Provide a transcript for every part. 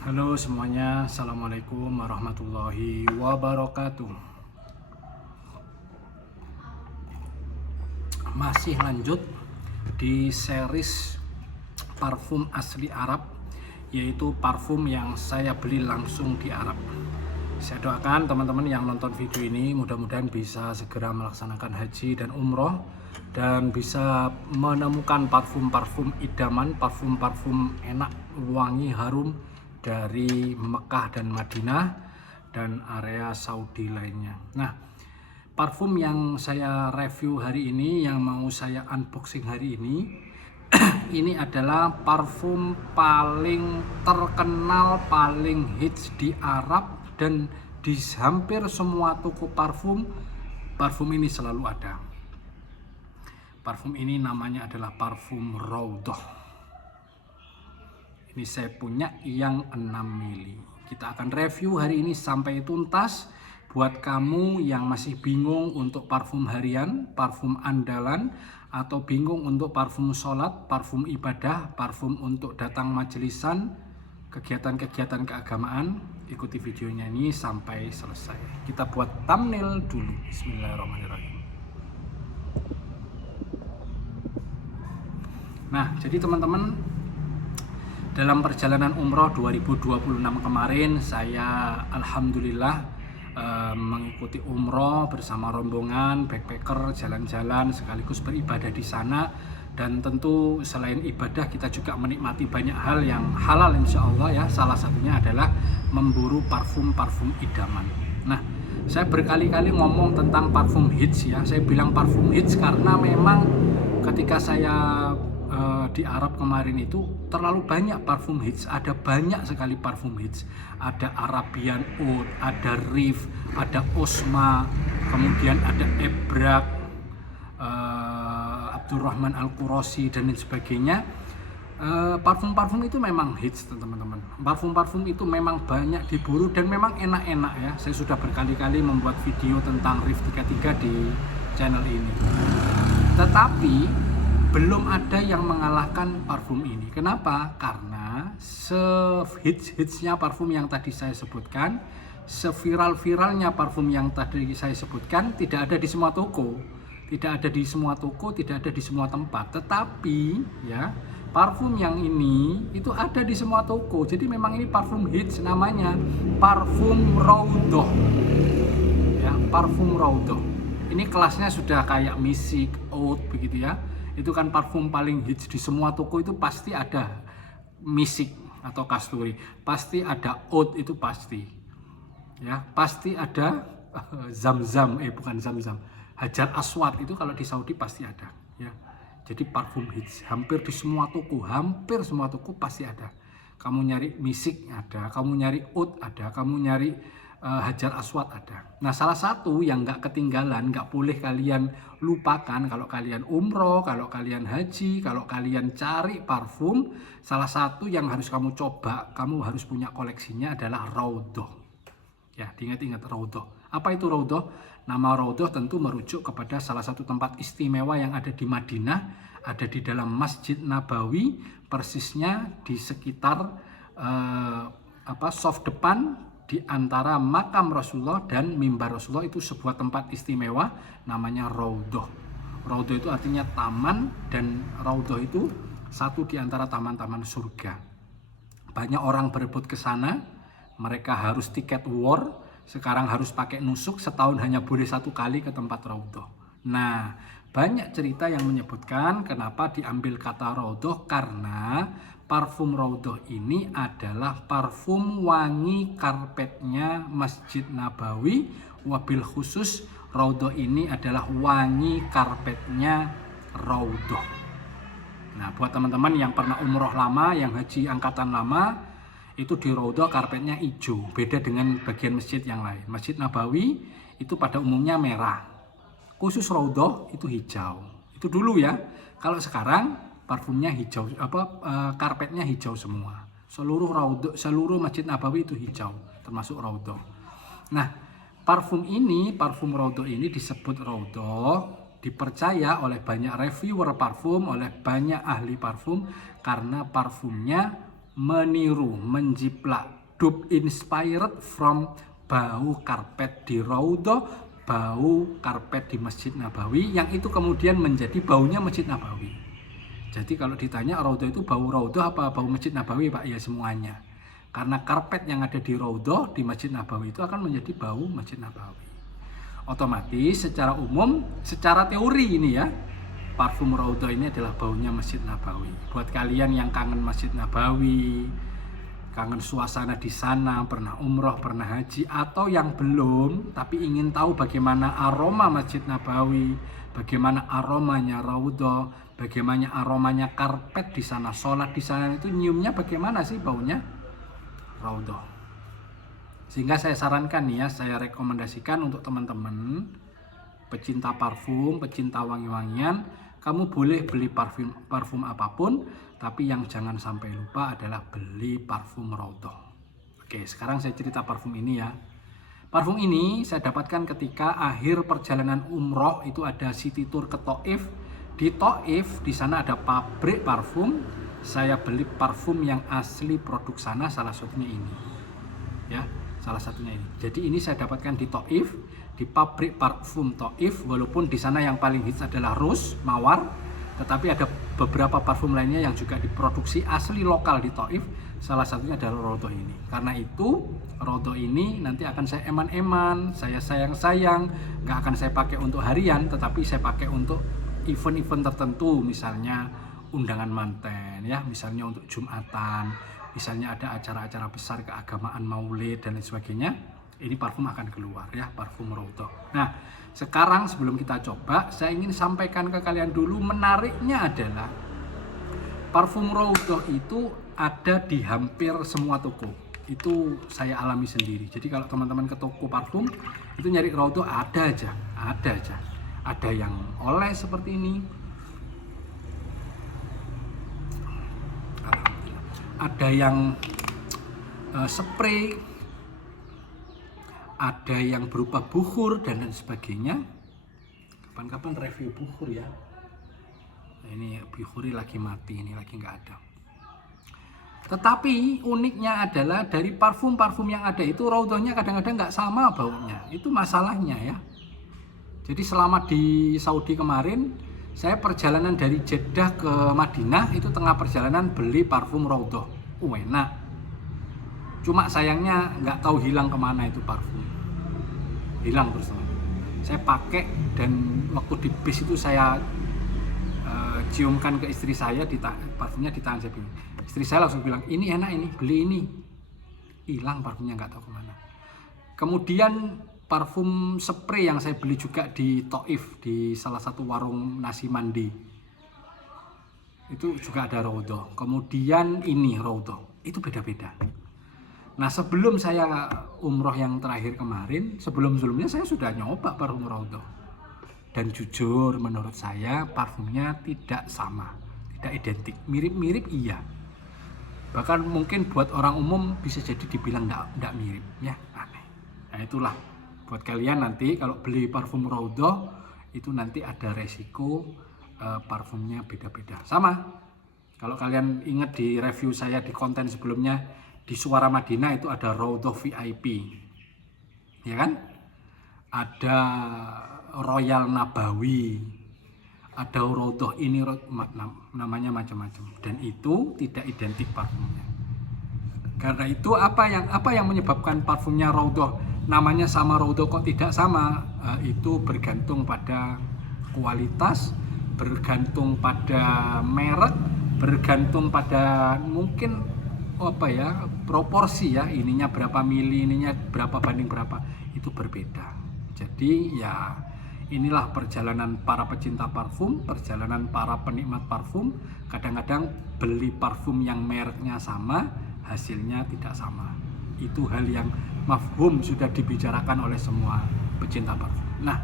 Halo semuanya, Assalamualaikum warahmatullahi wabarakatuh. Masih lanjut di series parfum asli Arab, yaitu parfum yang saya beli langsung di Arab. Saya doakan teman-teman yang nonton video ini mudah-mudahan bisa segera melaksanakan haji dan umroh dan bisa menemukan parfum-parfum idaman, parfum-parfum enak, wangi, harum dari Mekah dan Madinah dan area Saudi lainnya. Nah, parfum yang saya review hari ini, yang mau saya unboxing hari ini, ini adalah parfum paling terkenal, paling hits di Arab, dan di hampir semua toko parfum, parfum ini selalu ada. Parfum ini namanya adalah parfum Raudhah. Ini saya punya yang 6 mili. Kita akan review hari ini sampai tuntas. Buat kamu yang masih bingung untuk parfum harian, parfum andalan, atau bingung untuk parfum sholat, parfum ibadah, parfum untuk datang majelisan, kegiatan-kegiatan keagamaan, ikuti videonya ini sampai selesai. Kita buat thumbnail dulu. Bismillahirrahmanirrahim. Nah, jadi teman-teman, dalam perjalanan umroh 2026 kemarin, saya alhamdulillah mengikuti umroh bersama rombongan backpacker, jalan-jalan sekaligus beribadah di sana. Dan tentu selain ibadah, kita juga menikmati banyak hal yang halal insya Allah ya. Salah satunya adalah memburu parfum-parfum idaman. Nah, saya berkali-kali ngomong tentang parfum hits ya. Saya bilang parfum hits karena memang ketika saya di Arab kemarin itu terlalu banyak parfum hits, ada banyak sekali parfum hits. Ada Arabian Oud, ada Riff, ada Osma, kemudian ada Ebrak, Abdurrahman Al-Qurasi dan lain sebagainya. Parfum-parfum itu memang hits teman-teman. Parfum-parfum itu memang banyak diburu dan memang enak-enak ya. Saya sudah berkali-kali membuat video tentang Riff 33 di channel ini. Tetapi belum ada yang mengalahkan parfum ini. Kenapa? Karena se-hits-hitsnya parfum yang tadi saya sebutkan, seviral-viralnya parfum yang tadi saya sebutkan, tidak ada di semua toko. Tidak ada di semua toko, tidak ada di semua tempat. Tetapi ya, parfum yang ini itu ada di semua toko. Jadi memang ini parfum hits, namanya parfum Raudhah. Ya, parfum Raudhah. Ini kelasnya sudah kayak Misik, Oud begitu ya. Itu kan parfum paling hits di semua toko, itu pasti ada Misik atau Kasturi, pasti ada Oud, itu pasti ya, pasti ada Zam-Zam, bukan Zam-Zam, Hajar Aswad, itu kalau di Saudi pasti ada ya. Jadi parfum hits hampir di semua toko, hampir semua toko pasti ada. Kamu nyari Misik ada, kamu nyari Oud ada, kamu nyari Hajar Aswad ada. Nah, salah satu yang nggak ketinggalan, nggak boleh kalian lupakan kalau kalian umroh, kalau kalian haji, kalau kalian cari parfum, salah satu yang harus kamu coba, kamu harus punya koleksinya adalah Raudhah. Ya, diingat-ingat Raudhah. Apa itu Raudhah? Nama Raudhah tentu merujuk kepada salah satu tempat istimewa yang ada di Madinah, ada di dalam Masjid Nabawi, persisnya di sekitar soft depan di antara makam Rasulullah dan mimbar Rasulullah. Itu sebuah tempat istimewa namanya Raudhah. Raudhah itu artinya taman, dan Raudhah itu satu di antara taman-taman surga. Banyak orang berebut ke sana, mereka harus tiket war, sekarang harus pakai nusuk, setahun hanya boleh satu kali ke tempat Raudhah. Nah, banyak cerita yang menyebutkan kenapa diambil kata Raudhah, karena parfum Raudhah ini adalah parfum wangi karpetnya Masjid Nabawi. Wabil khusus Raudhah ini adalah wangi karpetnya Raudhah. Nah, buat teman-teman yang pernah umroh lama, yang haji angkatan lama, itu di Raudhah karpetnya hijau, beda dengan bagian masjid yang lain. Masjid Nabawi itu pada umumnya merah, khusus Raudhah itu hijau. Itu dulu ya. Kalau sekarang parfumnya hijau, karpetnya hijau semua. Seluruh Raudhah, seluruh Masjid Nabawi itu hijau, termasuk Raudhah. Nah, parfum Raudhah ini disebut Raudhah, dipercaya oleh banyak reviewer parfum, oleh banyak ahli parfum, karena parfumnya meniru, menjiplak, dupe inspired from bau karpet di Raudhah, bau karpet di Masjid Nabawi, yang itu kemudian menjadi baunya Masjid Nabawi. Jadi kalau ditanya Raudhah itu bau Raudhah apa bau Masjid Nabawi, Pak? Ya semuanya. Karena karpet yang ada di Raudhah, di Masjid Nabawi itu akan menjadi bau Masjid Nabawi. Otomatis secara umum, secara teori ini ya, parfum Raudhah ini adalah baunya Masjid Nabawi. Buat kalian yang kangen Masjid Nabawi, kangen suasana di sana, pernah umroh, pernah haji, atau yang belum tapi ingin tahu bagaimana aroma Masjid Nabawi, bagaimana aromanya Raudhah, bagaimana aromanya karpet di sana, sholat di sana itu nyiumnya bagaimana sih baunya Raudhah. Sehingga saya sarankan nih ya, saya rekomendasikan untuk teman-teman pecinta parfum, pecinta wangi-wangian, kamu boleh beli parfum apapun, tapi yang jangan sampai lupa adalah beli parfum Raudhah. Oke, sekarang saya cerita parfum ini ya. Parfum ini saya dapatkan ketika akhir perjalanan umroh, itu ada city tour ke Thaif. Di Thaif, di sana ada pabrik parfum. Saya beli parfum yang asli produk sana, salah satunya ini. Ya, salah satunya ini. Jadi ini saya dapatkan di Thaif, di pabrik parfum Thaif, walaupun di sana yang paling hits adalah rose, mawar, tetapi ada beberapa parfum lainnya yang juga diproduksi asli lokal di Thaif, salah satunya adalah Raudhah ini. Karena itu Raudhah ini nanti akan saya eman-eman, saya sayang-sayang, nggak akan saya pakai untuk harian, tetapi saya pakai untuk event-event tertentu, misalnya undangan manten ya, misalnya untuk Jumatan, misalnya ada acara-acara besar keagamaan, maulid dan lain sebagainya, ini parfum akan keluar ya, parfum Raudhah. Nah, sekarang sebelum kita coba, saya ingin sampaikan ke kalian dulu, menariknya adalah parfum Raudhah itu ada di hampir semua toko. Itu saya alami sendiri. Jadi kalau teman-teman ke toko parfum itu nyari Raudhah ada aja. Ada yang oleh seperti ini, ada yang spray, ada yang berupa bukhur dan lain sebagainya. Kapan-kapan review bukhur ya. Nah, ini bukhuri lagi mati, ini lagi nggak ada. Tetapi uniknya adalah dari parfum-parfum yang ada itu Raudhahnya kadang-kadang nggak sama baunya. Itu masalahnya ya. Jadi selama di Saudi kemarin, saya perjalanan dari Jeddah ke Madinah, itu tengah perjalanan beli parfum Raudhah. Enak. Cuma sayangnya nggak tahu hilang kemana itu parfum. Hilang terus teman. Saya pakai dan waktu di bis itu saya ciumkan ke istri saya, parfumnya di tangan saya bilang. Istri saya langsung bilang, ini enak ini, beli ini. Hilang parfumnya, nggak tahu kemana. Kemudian parfum spray yang saya beli juga di Thaif, di salah satu warung nasi mandi, itu juga ada Raudhah. Kemudian ini Raudhah, itu beda-beda. Nah, sebelum saya umroh yang terakhir kemarin, sebelum-sebelumnya saya sudah nyoba parfum Raudhah. Dan jujur menurut saya parfumnya tidak sama, tidak identik, mirip-mirip iya. Bahkan mungkin buat orang umum bisa jadi dibilang enggak mirip ya, aneh. Nah, itulah buat kalian nanti kalau beli parfum Raudhah itu nanti ada resiko parfumnya beda-beda. Sama, kalau kalian ingat di review saya di konten sebelumnya di Suara Madinah itu ada Raudhah VIP, ya kan? Ada Royal Nabawi, ada Raudhah ini, namanya macam-macam, dan itu tidak identik parfumnya. Karena itu apa yang menyebabkan parfumnya Raudhah namanya sama Raudhah kok tidak sama, itu bergantung pada kualitas, bergantung pada merek, bergantung pada mungkin proporsi ya, ininya berapa mili, ininya berapa banding berapa, itu berbeda. Jadi ya inilah perjalanan para pecinta parfum, perjalanan para penikmat parfum. Kadang-kadang beli parfum yang mereknya sama, hasilnya tidak sama. Itu hal yang mafhum, sudah dibicarakan oleh semua pecinta parfum. Nah,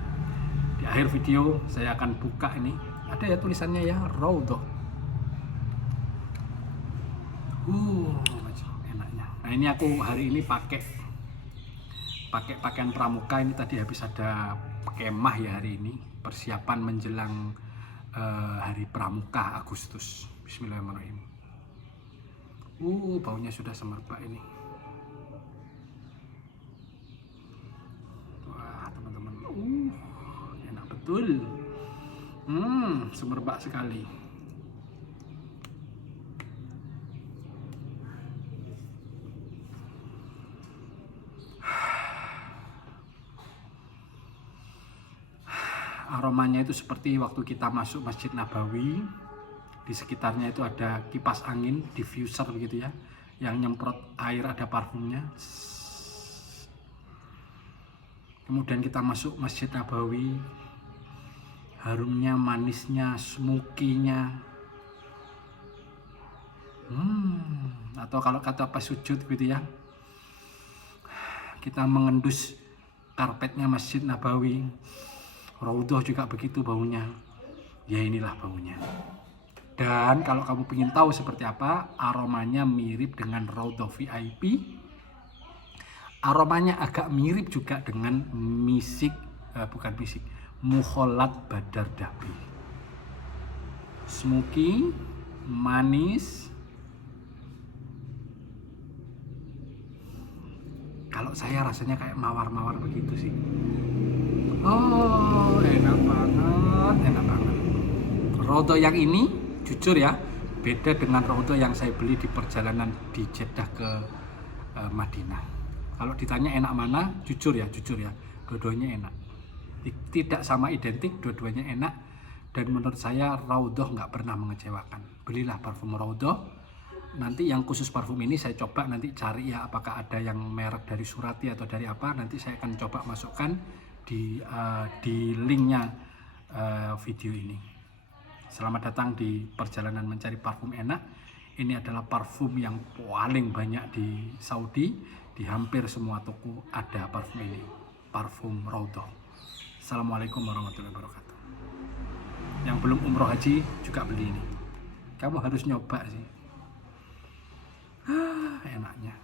di akhir video saya akan buka ini. Ada ya tulisannya ya, Raudhah. Enaknya. Nah, ini aku hari ini pakai pakaian pramuka. Ini tadi habis ada kemah ya hari ini, persiapan menjelang hari pramuka Agustus. Bismillahirrahmanirrahim. Baunya sudah semerbak ini. Wah, teman-teman. Enak betul. Semerbak sekali. Aromanya itu seperti waktu kita masuk Masjid Nabawi. Di sekitarnya itu ada kipas angin, diffuser begitu ya, yang nyemprot air, ada parfumnya. Kemudian kita masuk Masjid Nabawi, harumnya, manisnya, smoky-nya. Atau kalau kata pas sujud gitu ya, kita mengendus karpetnya Masjid Nabawi. Raudhah juga begitu baunya. Ya inilah baunya. Dan kalau kamu ingin tahu seperti apa, aromanya mirip dengan Raudhah VIP. Aromanya agak mirip juga dengan Mukholat Badar Dabi. Smoky, manis. Kalau saya rasanya kayak mawar-mawar begitu sih. Enak banget, enak banget. Raudhah yang ini, jujur ya, beda dengan Raudhah yang saya beli di perjalanan di Jeddah ke Madinah. Kalau ditanya enak mana, jujur ya, dua-duanya enak. Tidak sama identik, dua-duanya enak. Dan menurut saya Raudhah nggak pernah mengecewakan. Belilah parfum Raudhah. Nanti yang khusus parfum ini saya coba nanti cari ya, apakah ada yang merek dari Surati atau dari apa. Nanti saya akan coba masukkan di linknya video ini. Selamat datang di perjalanan mencari parfum enak. Ini adalah parfum yang paling banyak di Saudi. Di hampir semua toko ada parfum ini, parfum Raudhah. Assalamualaikum warahmatullahi wabarakatuh. Yang belum umroh haji juga beli ini. Kamu harus nyoba sih. Enaknya.